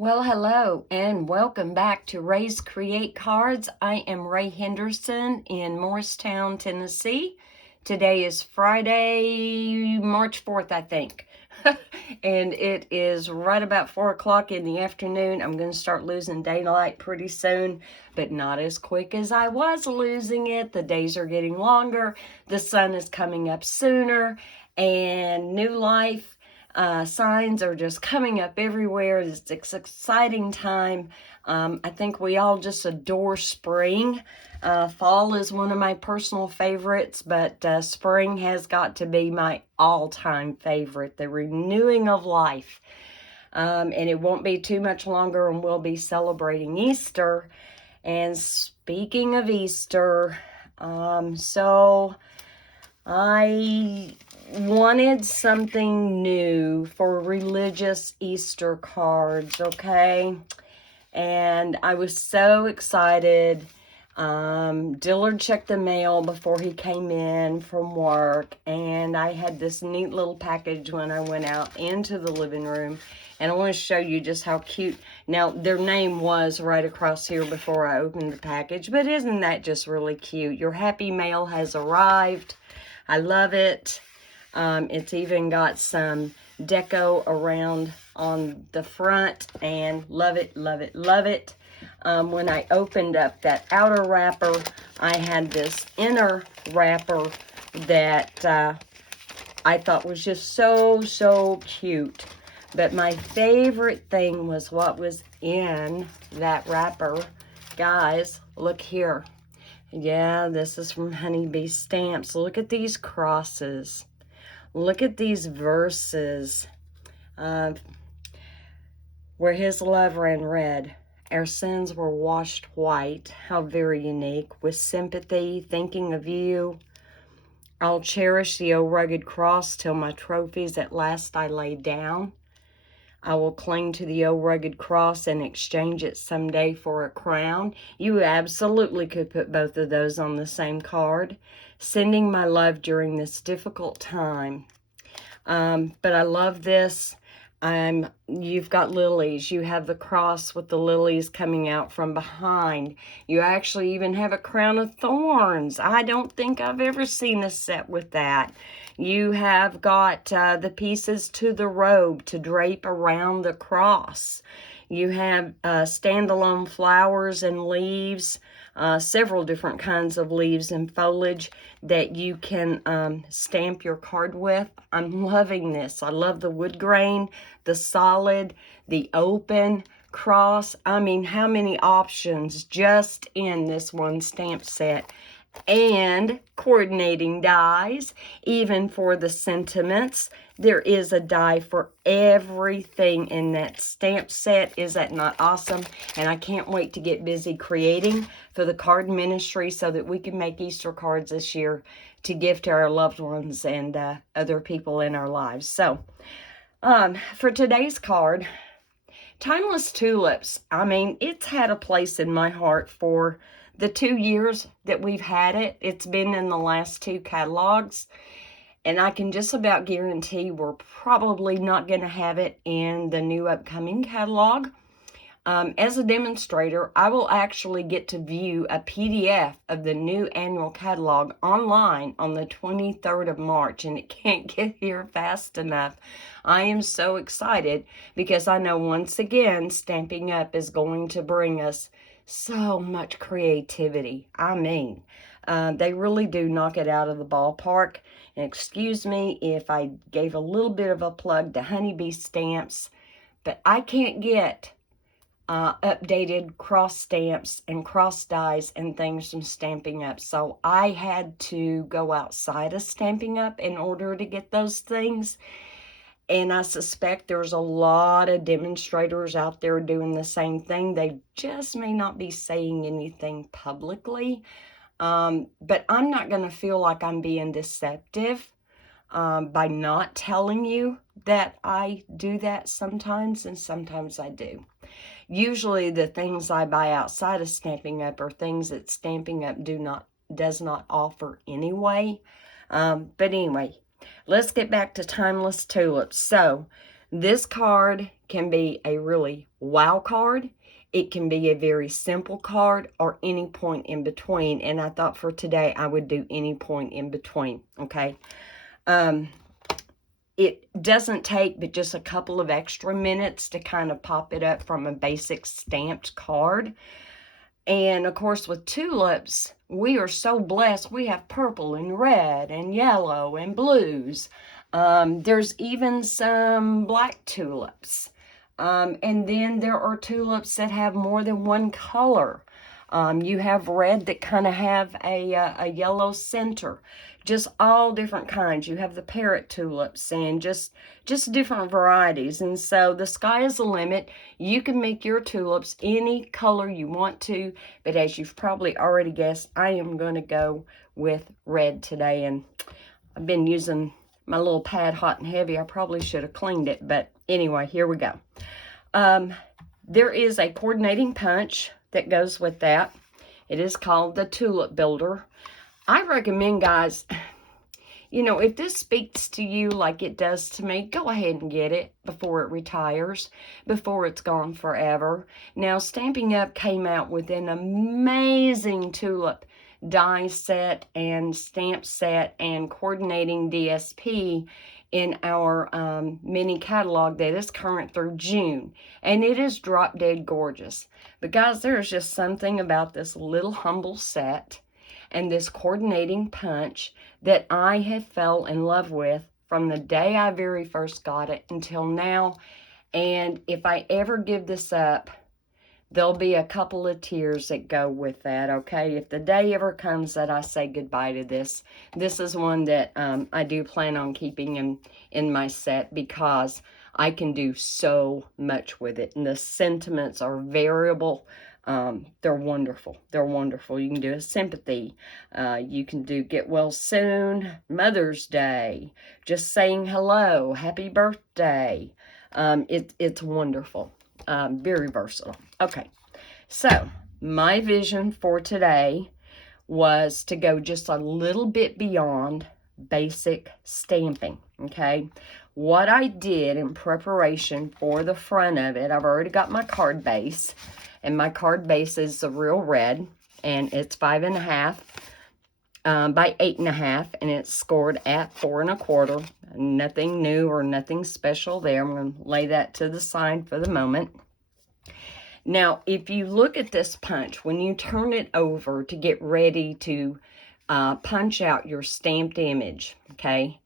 Well, hello and welcome back to Ray's Create Cards. I am Ray Henderson in Morristown, Tennessee. Today is Friday, March 4th, I think. And it is right about 4 o'clock in the afternoon. I'm going to start losing daylight pretty soon, but not as quick as I was losing it. The days are getting longer. The sun is coming up sooner, and new life signs are just coming up everywhere. It's an exciting time. I think we all just adore spring. Fall is one of my personal favorites, but spring has got to be my all-time favorite, the renewing of life. And it won't be too much longer and we'll be celebrating Easter. And speaking of Easter, so I wanted something new for religious Easter cards, okay? And I was so excited. Dillard checked the mail before he came in from work, and I had this neat little package when I went out into the living room, and I want to show you just how cute. Now, their name was right across here before I opened the package, but isn't that just really cute? Your happy mail has arrived. I love it. It's even got some deco around on the front, and love it, love it, love it. When I opened up that outer wrapper, I had this inner wrapper that I thought was just so cute. But my favorite thing was what was in that wrapper. Guys, look here. Yeah, this is from Honeybee Stamps. Look at these crosses. Look at these verses. Where his love ran red, our sins were washed white. How very unique. With sympathy, thinking of you, I'll cherish the old rugged cross till my trophies at last I lay down. I will cling to the old rugged cross and exchange it someday for a crown. You absolutely could put both of those on the same card. Sending my love during this difficult time. But I love this. You've got lilies. You have the cross with the lilies coming out from behind. You actually even have a crown of thorns. I don't think I've ever seen a set with that. You have got the pieces to the robe to drape around the cross. You have standalone flowers and leaves, several different kinds of leaves and foliage that you can stamp your card with. I'm loving this. I love the wood grain, the solid, the open cross. I mean, how many options just in this one stamp set. And coordinating dies, even for the sentiments. There is a die for everything in that stamp set. Is that not awesome? And I can't wait to get busy creating for the card ministry so that we can make Easter cards this year to give to our loved ones and other people in our lives. So, for today's card, Timeless Tulips. I mean, it's had a place in my heart for the 2 years that we've had it. It's been in the last 2 catalogs, and I can just about guarantee we're probably not going to have it in the new upcoming catalog. As a demonstrator, I will actually get to view a PDF of the new annual catalog online on the 23rd of March, and it can't get here fast enough. I am so excited because I know once again Stampin' Up! Is going to bring us so much creativity. I mean, they really do knock it out of the ballpark. And excuse me if I gave a little bit of a plug to Honeybee Stamps, but I can't get updated cross stamps and cross dies and things from Stampin' Up. So I had to go outside of Stampin' Up in order to get those things. And I suspect there's a lot of demonstrators out there doing the same thing. They just may not be saying anything publicly. But I'm not going to feel like I'm being deceptive by not telling you that I do that sometimes, and sometimes I do. Usually the things I buy outside of Stampin' Up! Are things that Stampin' Up! does not offer anyway. But anyway, let's get back to Timeless Tulips. So, This card can be a really wow card. It can be a very simple card or any point in between. And I thought for today I would do any point in between, okay? It doesn't take but just a couple of extra minutes to kind of pop it up from a basic stamped card. And of course with tulips, we are so blessed. We have purple and red and yellow and blues. There's even some black tulips. And then there are tulips that have more than one color. You have red that kind of have a yellow center. Just all different kinds. You have the parrot tulips and just different varieties. And so the sky is the limit. You can make your tulips any color you want to. But as you've probably already guessed, I am going to go with red today. And I've been using my little pad hot and heavy. I probably should have cleaned it. But anyway, here we go. There is a coordinating punch that goes with that. It is called the Tulip Builder. I recommend, guys, you know, if this speaks to you like it does to me, go ahead and get it before it retires, before it's gone forever. Now, Stampin' Up! Came out with an amazing tulip die set and stamp set and coordinating DSP in our mini catalog that is current through June. And it is drop dead gorgeous. But guys, there's just something about this little humble set and this coordinating punch that I have fell in love with from the day I very first got it until now. And if I ever give this up, there'll be a couple of tears that go with that, okay? If the day ever comes that I say goodbye to this, this is one that I do plan on keeping in my set because I can do so much with it. And the sentiments are variable. They're wonderful. They're wonderful. You can do a sympathy. You can do get well soon, Mother's Day, just saying hello, happy birthday. It's wonderful. Very versatile. Okay, so my vision for today was to go just a little bit beyond basic stamping, okay? What I did in preparation for the front of it, I've already got my card base, and my card base is the real red, and it's 5.5 by 8.5, and it's scored at 4 1/4. Nothing new or nothing special there. I'm going to lay that to the side for the moment. Now, if you look at this punch, when you turn it over to get ready to punch out your stamped image, okay,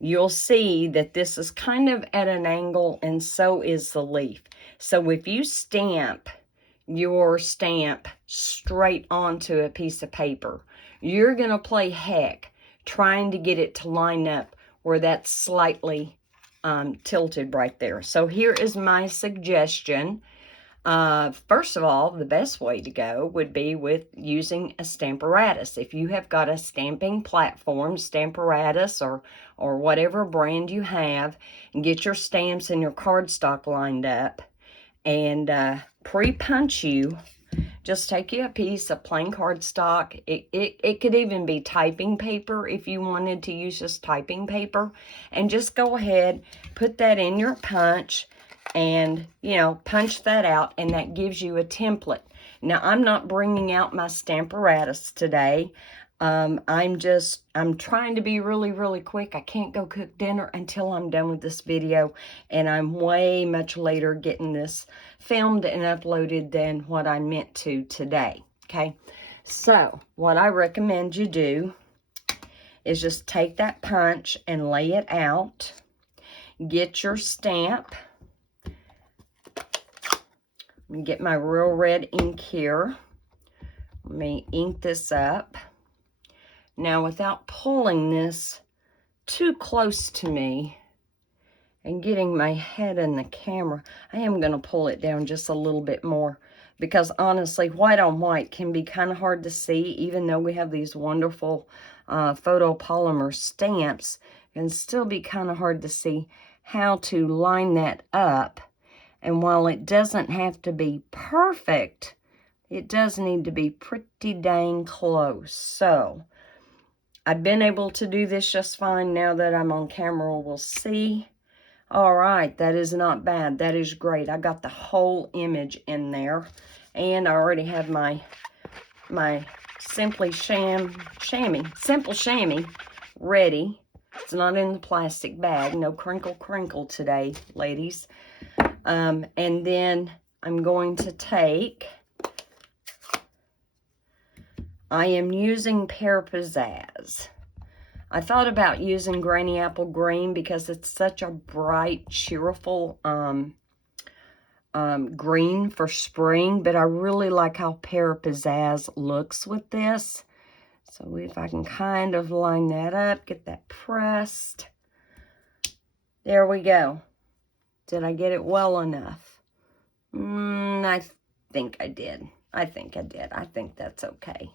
you'll see that this is kind of at an angle, and so is the leaf. So if you stamp your stamp straight onto a piece of paper, you're going to play heck trying to get it to line up where that's slightly tilted right there. So here is my suggestion. First of all, the best way to go would be with using a Stamparatus. If you have got a stamping platform, Stamparatus or whatever brand you have, and get your stamps and your cardstock lined up and pre-punch you. Just take you a piece of plain cardstock. It could even be typing paper if you wanted to use just typing paper. And just go ahead, put that in your punch, and, you know, punch that out, and that gives you a template. Now, I'm not bringing out my Stamparatus today. I'm trying to be really, really quick. I can't go cook dinner until I'm done with this video, and I'm way much later getting this filmed and uploaded than what I meant to today, okay? So, what I recommend you do is just take that punch and lay it out. Get your stamp. Let me get my real red ink here. Let me ink this up. Now, without pulling this too close to me and getting my head in the camera, I am going to pull it down just a little bit more because, honestly, white on white can be kind of hard to see, even though we have these wonderful photopolymer stamps. It can still be kind of hard to see how to line that up. And while it doesn't have to be perfect, it does need to be pretty dang close. So, I've been able to do this just fine. Now that I'm on camera, we'll see. All right, that is not bad. That is great. I got the whole image in there. And I already have my Simple Chamois ready. It's not in the plastic bag. No crinkle today, ladies. And then I'm going to take, I am using Pear Pizzazz. I thought about using Granny Apple Green because it's such a bright, cheerful green for spring, but I really like how Pear Pizzazz looks with this. So if I can kind of line that up, get that pressed. There we go. Did I get it well enough? I think I did. I think that's okay.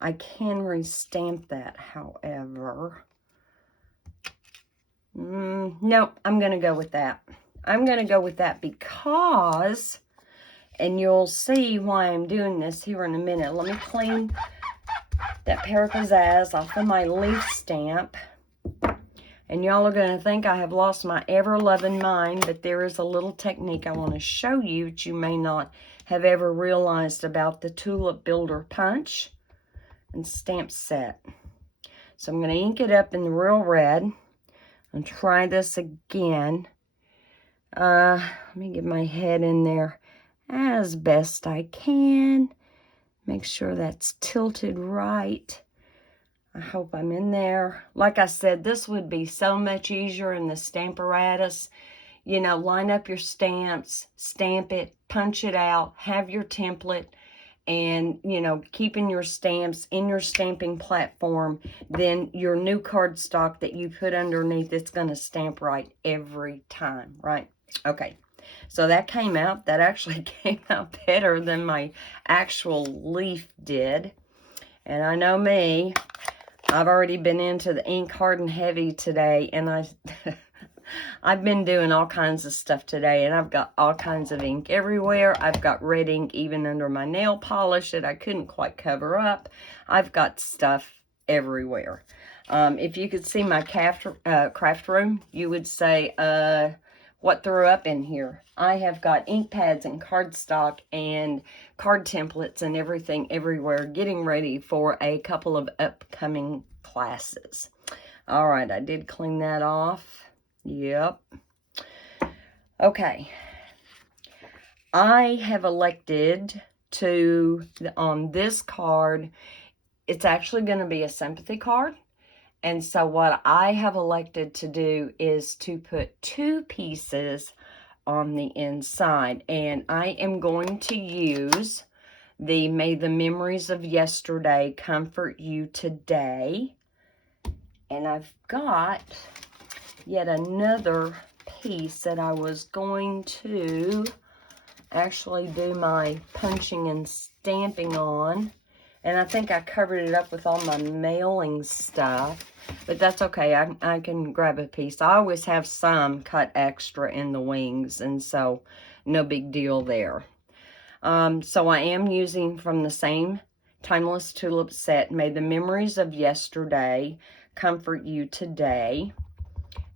I can restamp that, however. Nope, I'm going to go with that. I'm going to go with that because, and you'll see why I'm doing this here in a minute. Let me clean that Pear Pizzazz off of my leaf stamp. And y'all are going to think I have lost my ever-loving mind, but there is a little technique I want to show you that you may not have ever realized about the Tulip Builder Punch and stamp set. So I'm going to ink it up in the real red and try this again. Let me get my head in there as best I can. Make sure that's tilted right. I hope I'm in there. Like I said, this would be so much easier in the Stamparatus. You know, line up your stamps, stamp it, punch it out, have your template, and, you know, keeping your stamps in your stamping platform. Then your new cardstock that you put underneath, it's going to stamp right every time, right? Okay. So that came out. That actually came out better than my actual leaf did. And I know me. I've already been into the ink hard and heavy today, and I've been doing all kinds of stuff today, and I've got all kinds of ink everywhere. I've got red ink even under my nail polish that I couldn't quite cover up. I've got stuff everywhere. If you could see my craft room, you would say, what threw up in here? I have got ink pads and cardstock and card templates and everything everywhere, getting ready for a couple of upcoming classes. All right, I did clean that off. Yep. Okay. I have elected to, on this card, it's actually going to be a sympathy card. And so what I have elected to do is to put 2 pieces on the inside. And I am going to use the May the Memories of Yesterday Comfort You Today. And I've got yet another piece that I was going to actually do my punching and stamping on. And I think I covered it up with all my mailing stuff. But that's okay. I can grab a piece. I always have some cut extra in the wings. And so, no big deal there. So I am using from the same Timeless Tulip set, May the Memories of Yesterday Comfort You Today.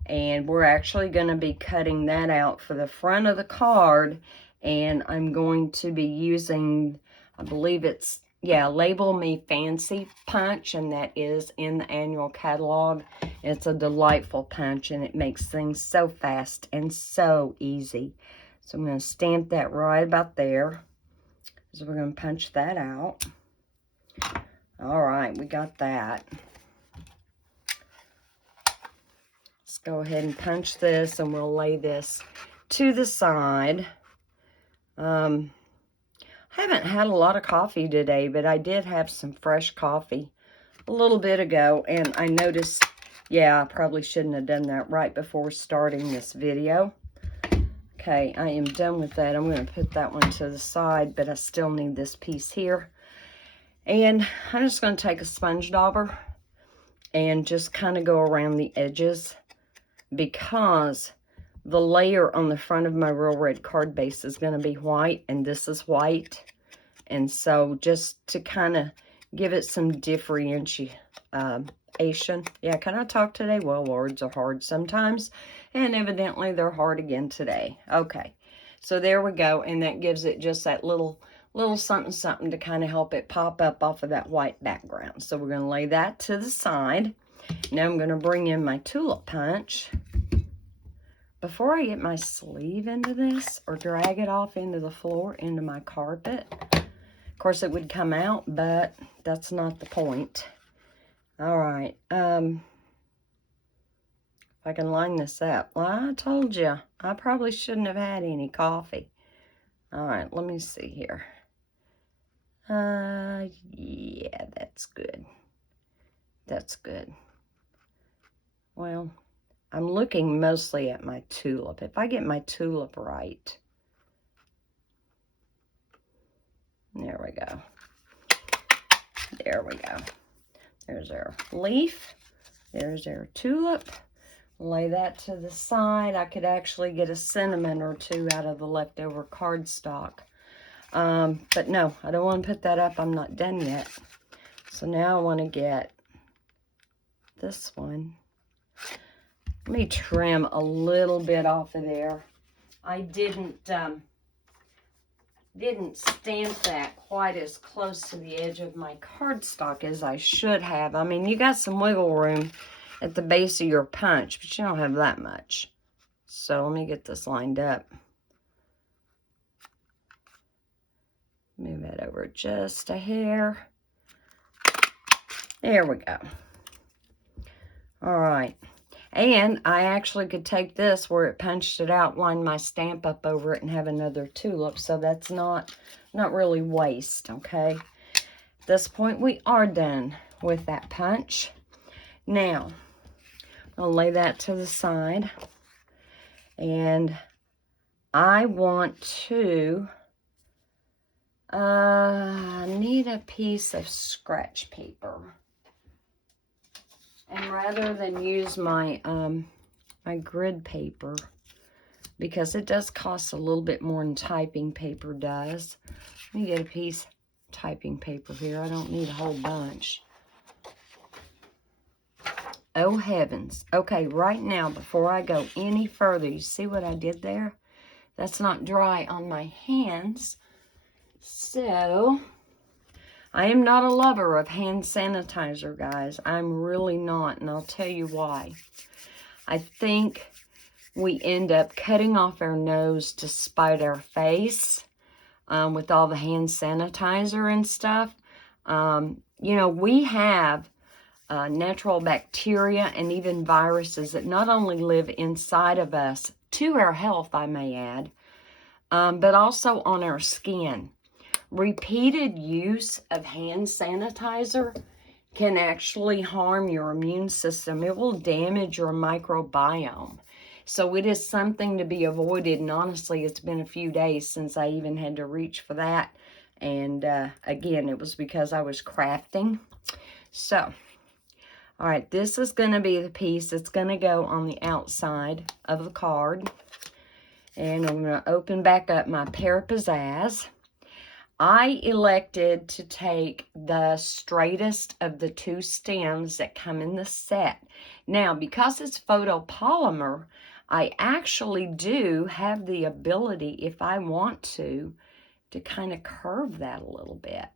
And we're actually going to be cutting that out for the front of the card. And I'm going to be using, I believe it's, yeah, Label Me Fancy punch, and that is in the annual catalog. It's a delightful punch, and it makes things so fast and so easy. So I'm going to stamp that right about there. So we're going to punch that out. All right, we got that. Let's go ahead and punch this, and we'll lay this to the side. I haven't had a lot of coffee today, but I did have some fresh coffee a little bit ago, and I noticed, yeah, I probably shouldn't have done that right before starting this video. Okay, I am done with that. I'm going to put that one to the side, but I still need this piece here. And I'm just going to take a sponge dauber and just kind of go around the edges, because the layer on the front of my real red card base is going to be white, and this is white. And so just to kind of give it some differentiation Asian. Yeah, can I talk today? Well, words are hard sometimes, and evidently they're hard again today. Okay, so there we go, and that gives it just that little something something to kind of help it pop up off of that white background. So we're going to lay that to the side. Now I'm going to bring in my Tulip Punch. Before I get my sleeve into this or drag it off into the floor, into my carpet, of course it would come out, but that's not the point. All right, if I can line this up. Well, I told you, I probably shouldn't have had any coffee. All right, let me see here. Yeah, that's good. That's good. Well, I'm looking mostly at my tulip. If I get my tulip right. There we go. There we go. There's our leaf. There's our tulip. Lay that to the side. I could actually get a cinnamon or two out of the leftover cardstock. But no, I don't want to put that up. I'm not done yet. So now I want to get this one. Let me trim a little bit off of there. I didn't stamp that quite as close to the edge of my cardstock as I should have. I mean, you got some wiggle room at the base of your punch, but you don't have that much. So let me get this lined up. Move that over just a hair. There we go. All right. And I actually could take this where it punched it out, line my stamp up over it, and have another tulip. So that's not really waste, okay? At this point, we are done with that punch. Now, I'll lay that to the side. And I want to need a piece of scratch paper. And rather than use my my grid paper, because it does cost a little bit more than typing paper does. Let me get a piece of typing paper here. I don't need a whole bunch. Oh heavens. Okay, right now, before I go any further, you see what I did there? That's not dry on my hands. So I am not a lover of hand sanitizer, guys. I'm really not, and I'll tell you why. I think we end up cutting off our nose to spite our face with all the hand sanitizer and stuff. You know, we have natural bacteria and even viruses that not only live inside of us, to our health, I may add, but also on our skin. Repeated use of hand sanitizer can actually harm your immune system. It will damage your microbiome. So it is something to be avoided. And honestly, it's been a few days since I even had to reach for that. And again, it was because I was crafting. So, all right, this is going to be the piece that's going to go on the outside of the card. And I'm going to open back up my Pear Pizzazz. I elected to take the straightest of the two stems that come in the set. Now, because it's photopolymer, I actually do have the ability, if I want to kind of curve that a little bit.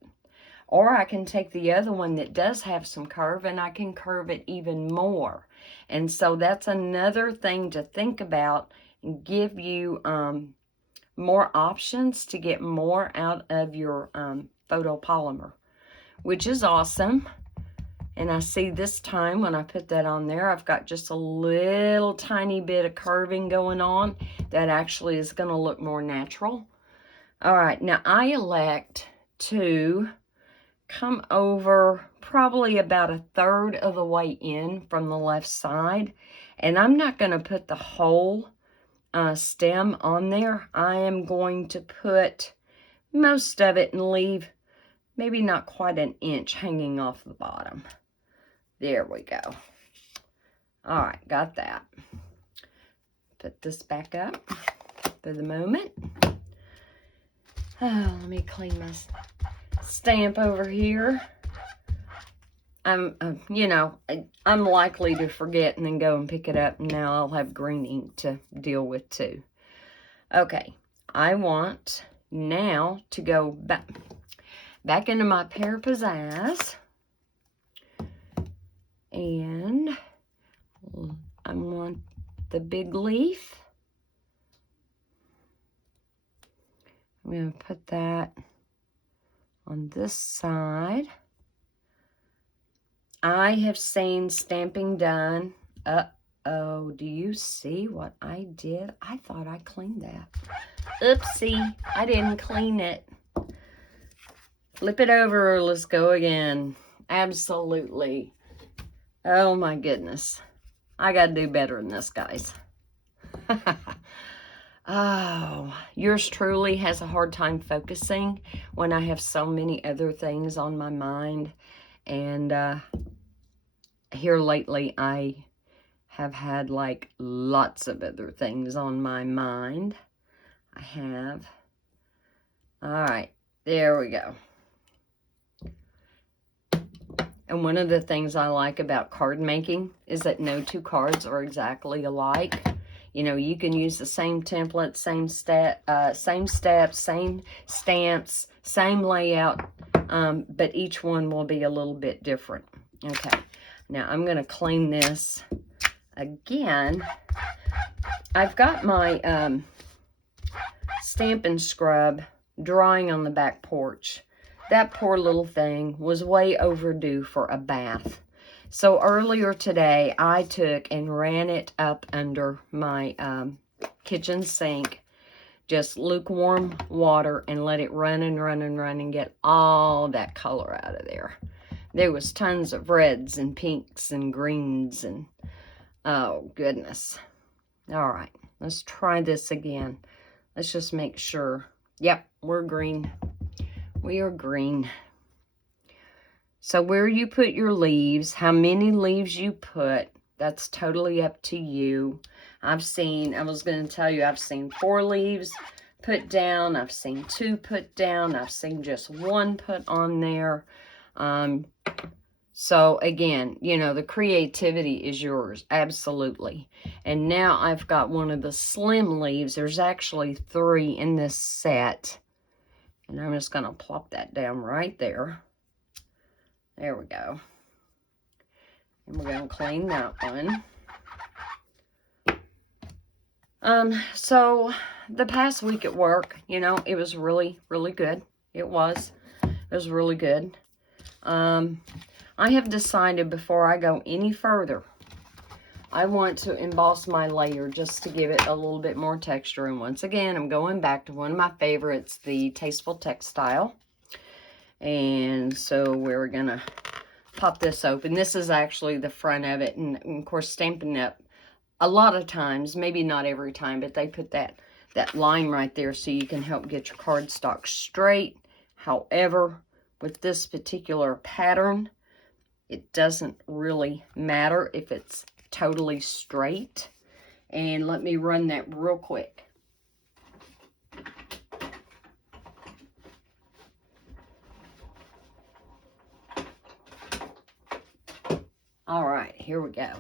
Or I can take the other one that does have some curve and I can curve it even more. And so that's another thing to think about and give you more options to get more out of your photopolymer, which is awesome. And I see this time when I put that on there, I've got just a little tiny bit of curving going on that actually is going to look more natural. All right, now I elect to come over probably about a third of the way in from the left side. And I'm not going to put the whole stem on there. I am going to put most of it and leave maybe not quite an inch hanging off the bottom. There we go. All right, got that. Put this back up for the moment. Oh, let me clean my stamp over here. you know, I'm likely to forget and then go and pick it up, and now I'll have green ink to deal with too. Okay, I want now to go back into my Pear Pizzazz, and I want the big leaf. I'm going to put that on this side. I have seen stamping done. Uh-oh, do you see what I did? I thought I cleaned that. Oopsie, I didn't clean it. Flip it over, let's go again. Absolutely. Oh my goodness. I gotta do better than this, guys. Oh, yours truly has a hard time focusing when I have so many other things on my mind. And here lately, I have had like lots of other things on my mind. I have. All right, there we go. And one of the things I like about card making is that no two cards are exactly alike. You know, you can use the same template, same steps, same stamps, same layout, but each one will be a little bit different. Okay, now I'm going to clean this again. I've got my Stampin' Scrub drying on the back porch. That poor little thing was way overdue for a bath. So earlier today, I took and ran it up under my kitchen sink, just lukewarm water, and let it run and run and run and get all that color out of there. There was tons of reds and pinks and greens and, oh goodness. All right, let's try this again. Let's just make sure. Yep, we're green. We are green. So where you put your leaves, how many leaves you put, that's totally up to you. I was going to tell you, I've seen 4 leaves put down. I've seen 2 put down. I've seen just 1 put on there. So again, you know, the creativity is yours, absolutely. And now I've got one of the slim leaves. There's actually 3 in this set. And I'm just going to plop that down right there. There we go. And we're going to clean that one. So the past week at work, you know, it was really, really good. It was really good. I have decided before I go any further, I want to emboss my layer just to give it a little bit more texture. And once again, I'm going back to one of my favorites, the Tasteful Textile. And so we're going to pop this open. This is actually the front of it. And of course, Stampin' Up, a lot of times, maybe not every time, but they put that line right there so you can help get your cardstock straight. However, with this particular pattern, it doesn't really matter if it's totally straight. And let me run that real quick. All right, here we go.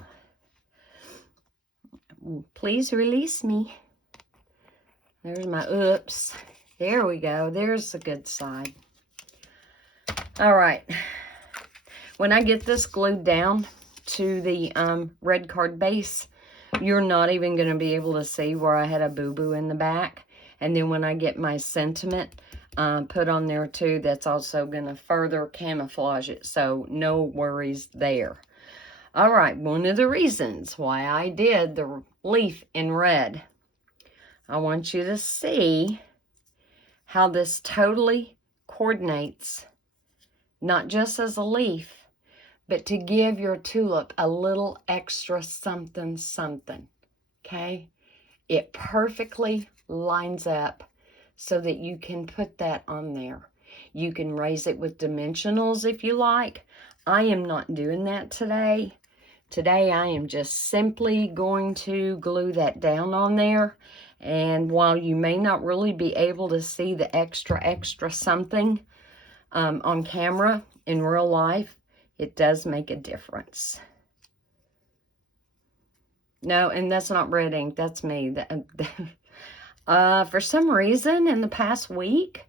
Please release me. There's my oops. There we go. There's the good side. All right. When I get this glued down to the red card base, you're not even going to be able to see where I had a boo-boo in the back. And then when I get my sentiment put on there too, that's also going to further camouflage it. So no worries there. All right, one of the reasons why I did the leaf in red, I want you to see how this totally coordinates, not just as a leaf, but to give your tulip a little extra something, something, okay? It perfectly lines up so that you can put that on there. You can raise it with dimensionals if you like. I am not doing that today. Today I am just simply going to glue that down on there. And while you may not really be able to see the extra something on camera in real life, It does make a difference. No, and that's not red ink. That's me. For some reason, in the past week,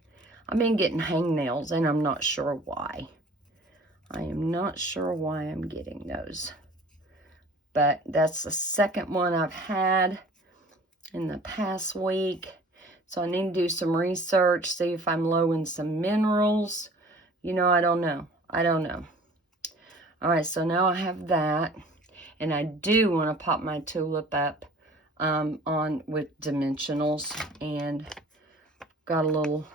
I've been getting hangnails, and I'm not sure why. I am not sure why I'm getting those. But that's the second one I've had in the past week. So I need to do some research, see if I'm low in some minerals. You know, I don't know. I don't know. All right, so now I have that. And I do want to pop my tulip up on with dimensionals. And got a little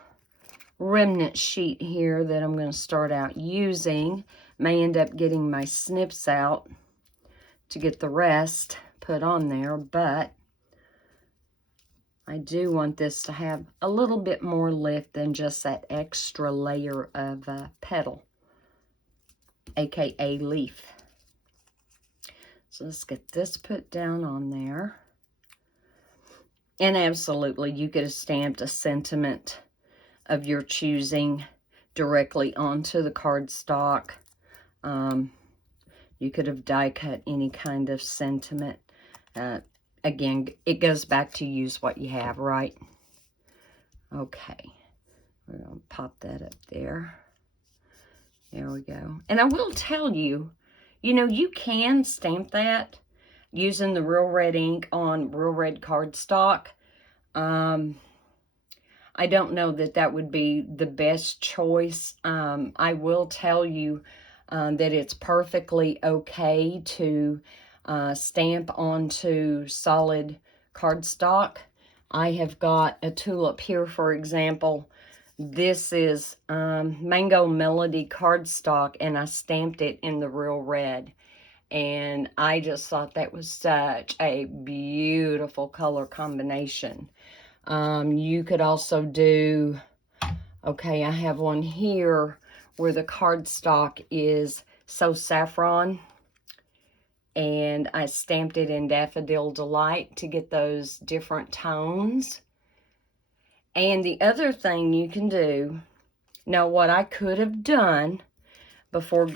remnant sheet here that I'm going to start out using. May end up getting my snips out to get the rest put on there, but I do want this to have a little bit more lift than just that extra layer of petal, aka leaf. So let's get this put down on there. And absolutely, you could have stamped a sentiment of your choosing directly onto the cardstock. You could have die cut any kind of sentiment. Again, it goes back to use what you have, right? Okay. We're going to pop that up there. There we go. And I will tell you, you know, you can stamp that using the real red ink on real red cardstock. I don't know that that would be the best choice. I will tell you that it's perfectly okay to stamp onto solid cardstock. I have got a tulip here, for example. This is Mango Melody cardstock, and I stamped it in the real red. And I just thought that was such a beautiful color combination. You could also do, okay, I have one here where the cardstock is So Saffron, and I stamped it in Daffodil Delight to get those different tones. And the other thing you can do, now what I could have done before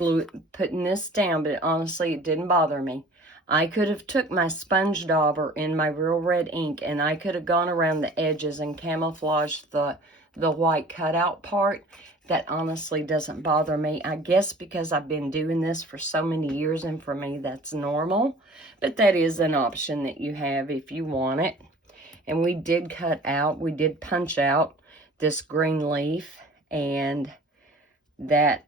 putting this down, but honestly it didn't bother me. I could have took my sponge dauber in my real red ink, and I could have gone around the edges and camouflaged the white cutout part. That honestly doesn't bother me. I guess because I've been doing this for so many years, and for me that's normal. But that is an option that you have if you want it. And we did punch out this green leaf, and that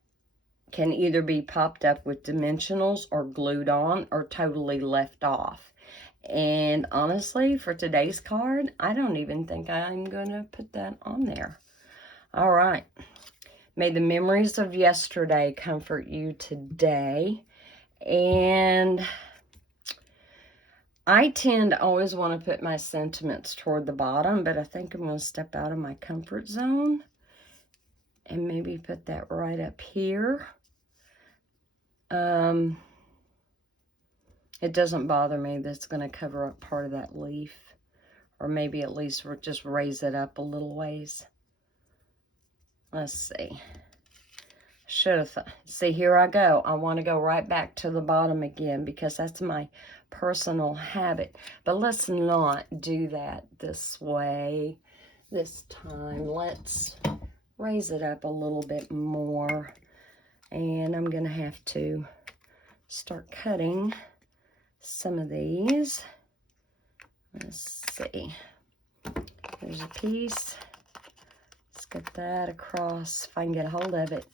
can either be popped up with dimensionals or glued on or totally left off. And honestly, for today's card, I don't even think I'm going to put that on there. All right. May the memories of yesterday comfort you today. And I tend to always want to put my sentiments toward the bottom, but I think I'm going to step out of my comfort zone and maybe put that right up here. It doesn't bother me that's going to cover up part of that leaf, or maybe at least just raise it up a little ways. Let's see. Should have see, here I go. I want to go right back to the bottom again because that's my personal habit. But let's not do that this way this time. Let's raise it up a little bit more. And I'm going to have to start cutting some of these. Let's see. There's a piece. Let's get that across if I can get a hold of it.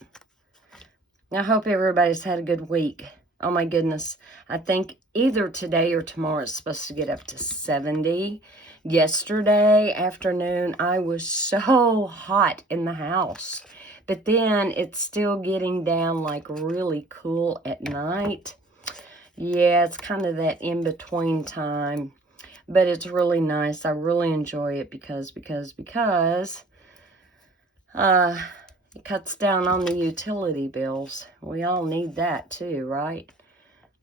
I hope everybody's had a good week. Oh my goodness. I think either today or tomorrow it's supposed to get up to 70. Yesterday afternoon, I was so hot in the house. But then it's still getting down like really cool at night. Yeah, it's kind of that in-between time. But it's really nice. I really enjoy it because it cuts down on the utility bills. We all need that too, right?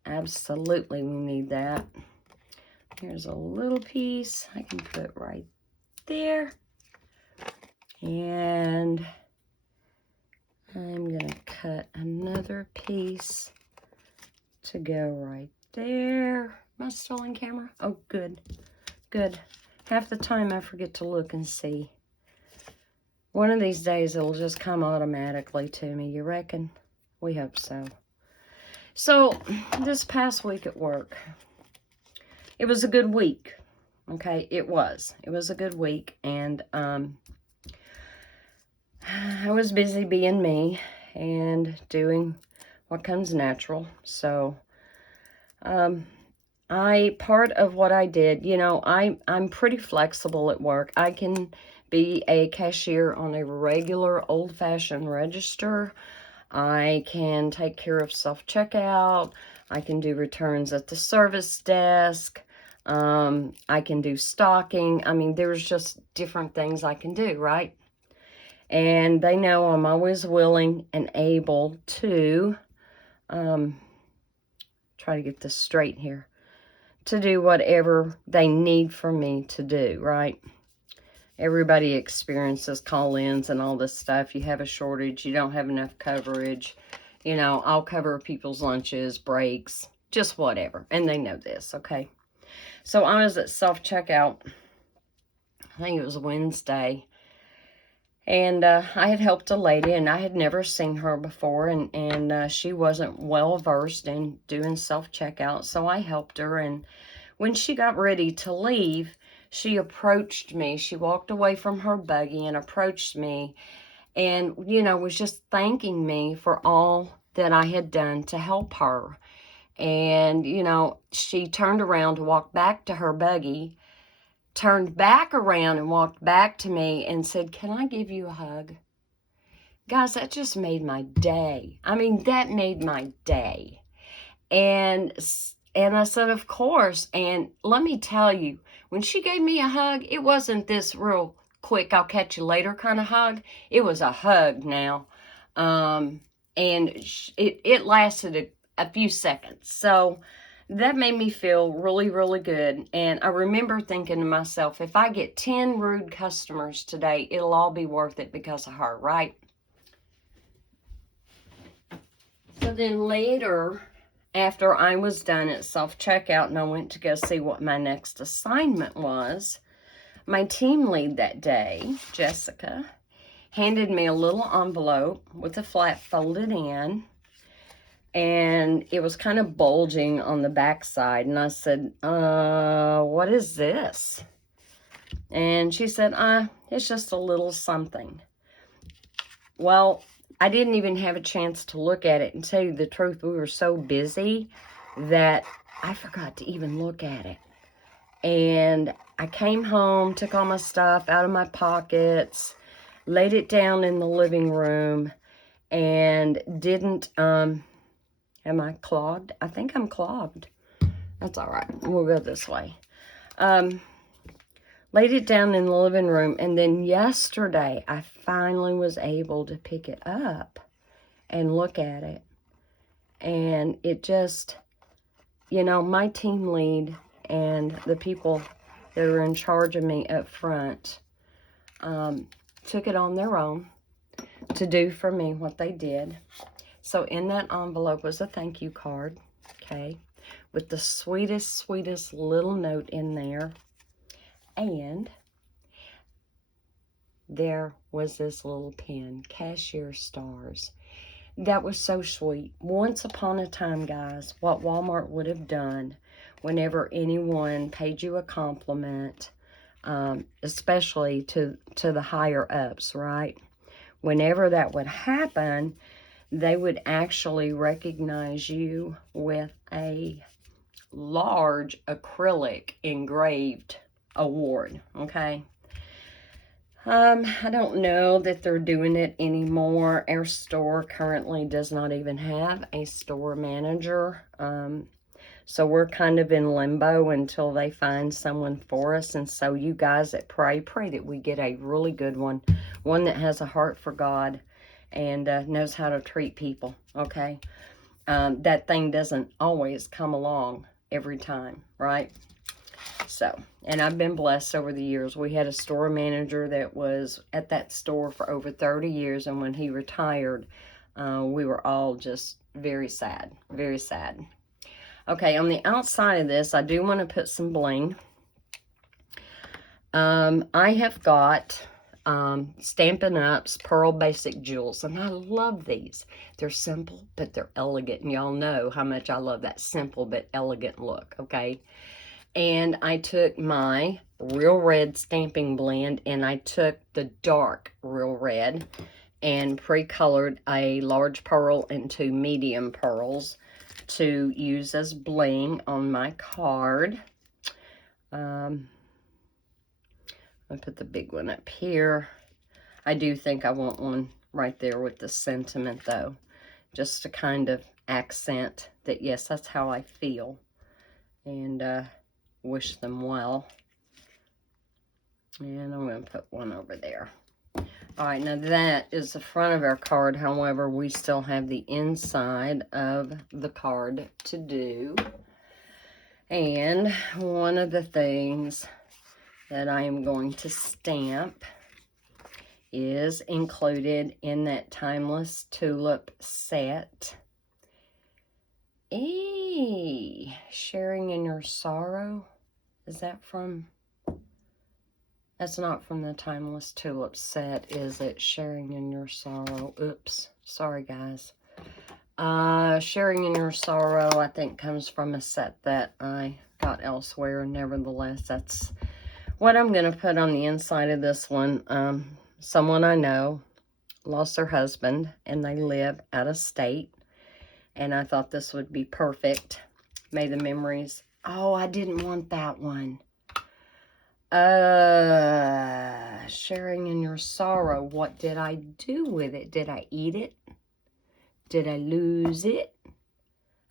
Absolutely, we need that. Here's a little piece I can put right there. And I'm going to cut another piece to go right there. Am I still on camera? Oh, good. Good. Half the time I forget to look and see. One of these days it'll just come automatically to me, you reckon? We hope so. So, this past week at work, it was a good week. Okay, it was. It was a good week, and I was busy being me and doing what comes natural. So, part of what I did, you know, I'm pretty flexible at work. I can be a cashier on a regular old-fashioned register. I can take care of self-checkout. I can do returns at the service desk. I can do stocking. I mean, there's just different things I can do, right? And they know I'm always willing and able to, try to get this straight here, to do whatever they need for me to do, right? Everybody experiences call-ins and all this stuff. You have a shortage, you don't have enough coverage. You know, I'll cover people's lunches, breaks, just whatever. And they know this, okay? So I was at self-checkout, I think it was Wednesday, and I had helped a lady, and I had never seen her before, and she wasn't well-versed in doing self-checkout, so I helped her, and when she got ready to leave, she approached me. She walked away from her buggy and approached me and, you know, was just thanking me for all that I had done to help her. And, you know, she turned around to walk back to her buggy, turned back around and walked back to me and said, "Can I give you a hug?" Guys, that just made my day. I mean, that made my day. And I said, "Of course." And let me tell you, when she gave me a hug, it wasn't this real quick, I'll catch you later kind of hug. It was a hug now. And it lasted a few seconds. So that made me feel really, really good. And I remember thinking to myself, if I get 10 rude customers today, it'll all be worth it because of her, right? So then later, after I was done at self-checkout and I went to go see what my next assignment was, my team lead that day, Jessica, handed me a little envelope with a flap folded in, and it was kind of bulging on the back side. And I said, what is this? And she said, it's just a little something. Well, I didn't even have a chance to look at it, and tell you the truth, we were so busy that I forgot to even look at it. And I came home, took all my stuff out of my pockets, laid it down in the living room, and didn't, am I clogged? I think I'm clogged. That's all right. We'll go this way. Laid it down in the living room, and then yesterday I finally was able to pick it up and look at it. And it just, you know, my team lead and the people that are in charge of me up front took it on their own to do for me what they did. So in that envelope was a thank you card, okay, with the sweetest, sweetest little note in there. And there was this little pin, Cashier Stars. That was so sweet. Once upon a time, guys, what Walmart would have done whenever anyone paid you a compliment, especially to the higher ups, right? Whenever that would happen, they would actually recognize you with a large acrylic engraved award, okay? I don't know that they're doing it anymore. Our store currently does not even have a store manager. So we're kind of in limbo until they find someone for us. And so you guys that pray that we get a really good one. One that has a heart for God and knows how to treat people, okay? That thing doesn't always come along every time, right? So, and I've been blessed over the years. We had a store manager that was at that store for over 30 years, and when he retired, We were all just very sad, very sad. Okay, on the outside of this, I do want to put some bling. I have got Stampin' Up's Pearl Basic Jewels, and I love these. They're simple, but they're elegant, and y'all know how much I love that simple but elegant look, okay? And I took my Real Red stamping blend, and I took the dark Real Red and pre-colored a large pearl and 2 medium pearls to use as bling on my card. I'll put the big one up here. I do think I want one right there with the sentiment, though, just to kind of accent that, yes, that's how I feel, and wish them well. And I'm going to put one over there. All right, now that is the front of our card. However, we still have the inside of the card to do. And one of the things that I am going to stamp is included in that Timeless Tulip set. Sharing in Your Sorrow. Is that from... That's not from the Timeless Tulip set, is it? Sharing in Your Sorrow. Oops. Sorry, guys. Sharing in Your Sorrow, I think, comes from a set that I got elsewhere. Nevertheless, that's what I'm going to put on the inside of this one. Someone I know lost their husband, and they live out of state. And I thought this would be perfect. May the memories... Oh, I didn't want that one. Sharing in Your Sorrow. What did I do with it? Did I eat it? Did I lose it?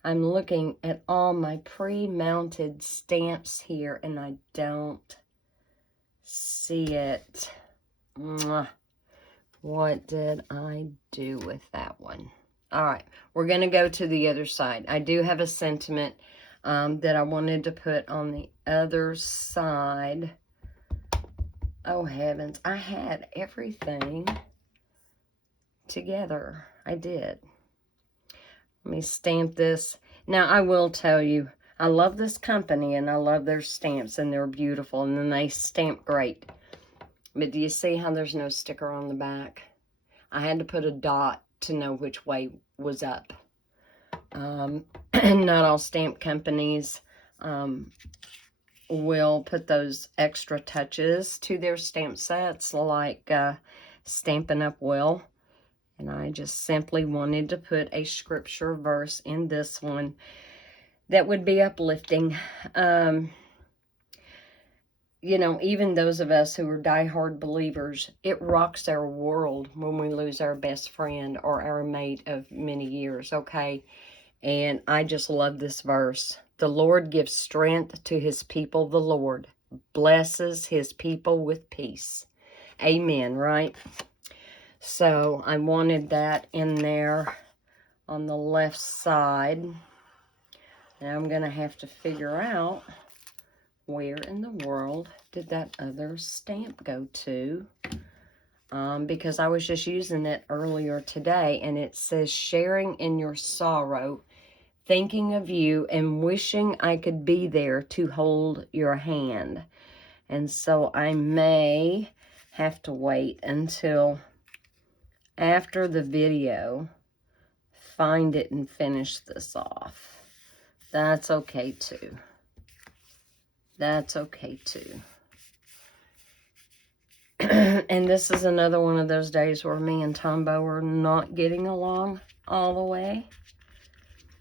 I'm looking at all my pre-mounted stamps here, and I don't see it. Mwah. What did I do with that one? All right, we're going to go to the other side. I do have a sentiment that I wanted to put on the other side. Oh, heavens. I had everything together. I did. Let me stamp this. Now, I will tell you, I love this company, and I love their stamps, and they're beautiful, and then they stamp great. But do you see how there's no sticker on the back? I had to put a dot to know which way was up. Not all stamp companies will put those extra touches to their stamp sets, like Stampin' Up! Will. And I just simply wanted to put a scripture verse in this one that would be uplifting. You know, even those of us who are diehard believers, it rocks our world when we lose our best friend or our mate of many years, okay? And I just love this verse. The Lord gives strength to His people. The Lord blesses His people with peace. Amen, right? So I wanted that in there on the left side. Now I'm going to have to figure out where in the world did that other stamp go to? Because I was just using it earlier today, and it says, sharing in your sorrow, thinking of you, and wishing I could be there to hold your hand. And so I may have to wait until after the video, find it and finish this off. That's okay too. That's okay too. And this is another one of those days where me and Tombo are not getting along all the way.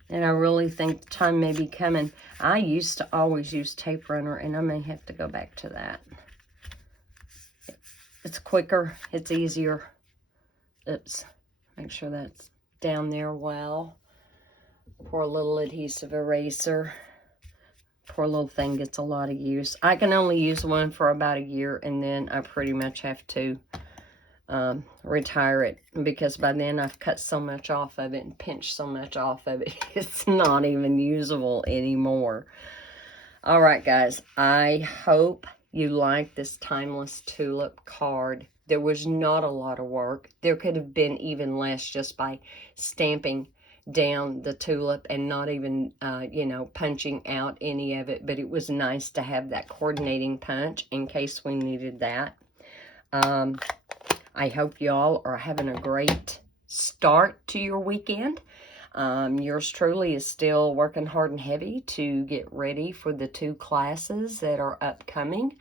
And I really think the time may be coming. I used to always use tape runner, and I may have to go back to that. It's quicker. It's easier. Oops. Make sure that's down there well. Poor little adhesive eraser. Poor little thing gets a lot of use. I can only use one for about a year, and then I pretty much have to retire it, because by then I've cut so much off of it and pinched so much off of it, it's not even usable anymore. All right, guys, I hope you like this Timeless Tulip card There was not a lot of work. There could have been even less just by stamping down the tulip and not even, you know, punching out any of it. But it was nice to have that coordinating punch in case we needed that. I hope y'all are having a great start to your weekend. Yours truly is still working hard and heavy to get ready for the 2 classes that are upcoming.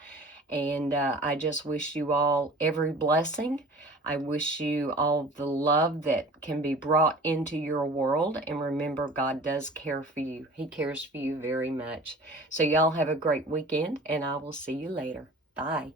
And I just wish you all every blessing. I wish you all the love that can be brought into your world. And remember, God does care for you. He cares for you very much. So y'all have a great weekend, and I will see you later. Bye.